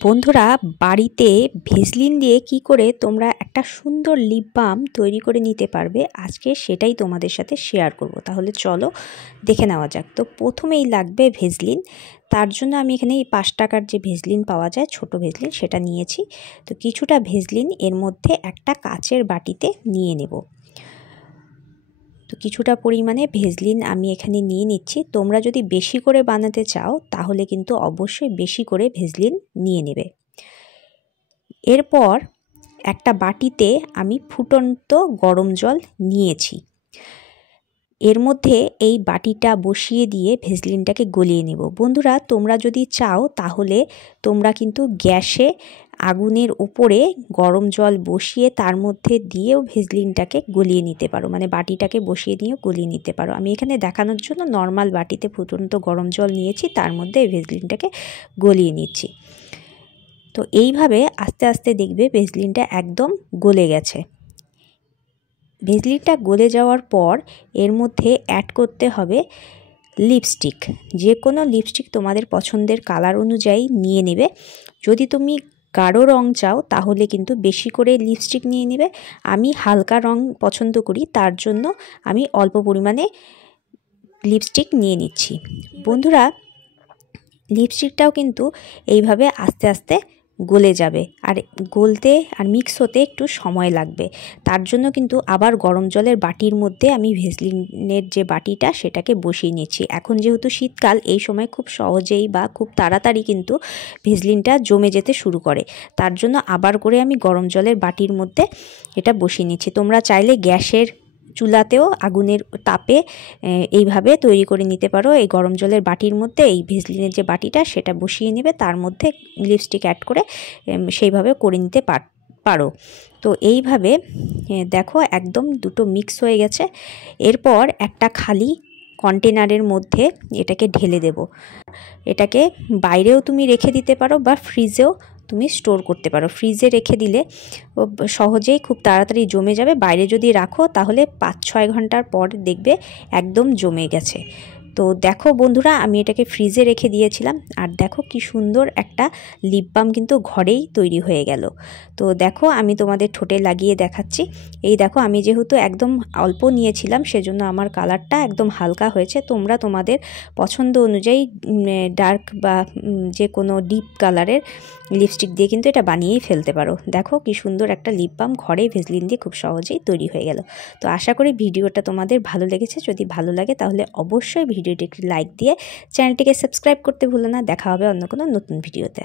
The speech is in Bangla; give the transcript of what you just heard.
বন্ধুরা, বাড়িতে ভেসলিন দিয়ে কি করে তোমরা একটা সুন্দর লিপ বাম তৈরি করে নিতে পারবে, আজকে সেটাই তোমাদের সাথে শেয়ার করব। তাহলে চলো দেখে নেওয়া যাক। তো প্রথমেই লাগবে ভেসলিন। তার জন্য আমি এখানে এই 5 টাকার যে ভেসলিন পাওয়া যায়, ছোট ভেসলিন, সেটা নিয়েছি। তো কিছুটা ভেসলিন এর মধ্যে একটা কাচের বাটিতে নিয়ে নেব। তো কিছুটা পরিমাণে ভেসলিন আমি এখানে নিয়ে নিচ্ছি। তোমরা যদি বেশি করে বানাতে চাও তাহলে কিন্তু অবশ্যই বেশি করে ভেসলিন নিয়ে নেবে। এরপর একটা বাটিতে আমি ফুটন্ত গরম জল নিয়েছি। এর মধ্যে এই বাটিটা বসিয়ে দিয়ে ভেসলিনটাকে গলিয়ে নেব। বন্ধুরা, তোমরা যদি চাও তাহলে তোমরা কিন্তু গ্যাসে আগুনের উপরে গরম জল বসিয়ে তার মধ্যে দিয়েও ভেসলিনটাকে গলিয়ে নিতে পারো, মানে বাটিটাকে বসিয়ে দিয়েও গলিয়ে নিতে পারো। আমি এখানে দেখানোর জন্য নর্মাল বাটিতে ফুটন্ত গরম জল নিয়েছি, তার মধ্যে ভেসলিনটাকে গলিয়ে নিচ্ছি। তো এইভাবে আস্তে আস্তে দেখবে ভেসলিনটা একদম গলে গেছে। ভেসলিনটা গলে যাওয়ার পর এর মধ্যে অ্যাড করতে হবে লিপস্টিক। যে কোনো লিপস্টিক তোমাদের পছন্দের কালার অনুযায়ী নিয়ে নেবে। যদি তুমি গাঢ় রং চাও তাহলে কিন্তু বেশি করে লিপস্টিক নিয়ে নেবে। আমি হালকা রং পছন্দ করি, তার জন্য আমি অল্প পরিমাণে লিপস্টিক নিয়ে নিচ্ছি। বন্ধুরা, লিপস্টিকটাও কিন্তু এইভাবে আস্তে আস্তে গলে যাবে, আর গলতে আর মিক্স হতে একটু সময় লাগবে। তার জন্য কিন্তু আবার গরম জলের বাটির মধ্যে আমি ভেসলিনের যে বাটিটা সেটাকে বসিয়ে নিচ্ছি। এখন যেহেতু শীতকাল, এই সময় খুব সহজেই বা খুব তাড়াতাড়ি কিন্তু ভেসলিনটা জমে যেতে শুরু করে। তার জন্য আবার করে আমি গরম জলের বাটির মধ্যে এটা বসিয়ে নিচ্ছি। তোমরা চাইলে গ্যাসের চুলাতেও আগুনের তাপে এইভাবে তৈরি করে নিতে পারো। এই গরম জলের বাটির মধ্যে এই ভেসলিনের যে বাটিটা সেটা বসিয়ে নেবে, তার মধ্যে লিপস্টিক অ্যাড করে সেইভাবে করে নিতে পারো। তো এইভাবে দেখো একদম দুটো মিক্স হয়ে গেছে। এরপর একটা খালি কন্টেনারের মধ্যে এটাকে ঢেলে দেব। এটাকে বাইরেও তুমি রেখে দিতে পারো বা ফ্রিজেও তুমি স্টোর করতে পারো। ফ্রিজে রেখে দিলে সহজেই খুব তাড়াতাড়ি জমে যাবে। বাইরে যদি রাখো তাহলে 5-6 ঘন্টার পর দেখবে একদম জমে গেছে। তো দেখো বন্ধুরা, আমি এটাকে ফ্রিজে রেখে দিয়েছিলাম, আর দেখো কি সুন্দর একটা লিপ বাম কিন্তু ঘরেই তৈরি হয়ে গেল। তো দেখো আমি তোমাদের ঠোঁটে লাগিয়ে দেখাচ্ছি। এই দেখো, আমি যেহেতু একদম অল্প নিয়েছিলাম সেজন্য আমার কালারটা একদম হালকা হয়েছে। তোমরা তোমাদের পছন্দ অনুযায়ী ডার্ক বা যে কোনো ডিপ কালারের লিপস্টিক দিয়ে কিন্তু এটা বানিয়েই ফেলতে পারো। দেখো কি সুন্দর একটা লিপ বাম ঘরে ভেসলিন দিয়ে খুব সহজেই তৈরি হয়ে গেল। তো আশা করি ভিডিওটা তোমাদের ভালো লেগেছে। যদি ভালো লাগে তাহলে অবশ্যই ভিডিওটি একটি লাইক দিয়ে চ্যানেলটিকে সাবস্ক্রাইব করতে ভুলো না। দেখা হবে অন্য কোনো নতুন ভিডিওতে।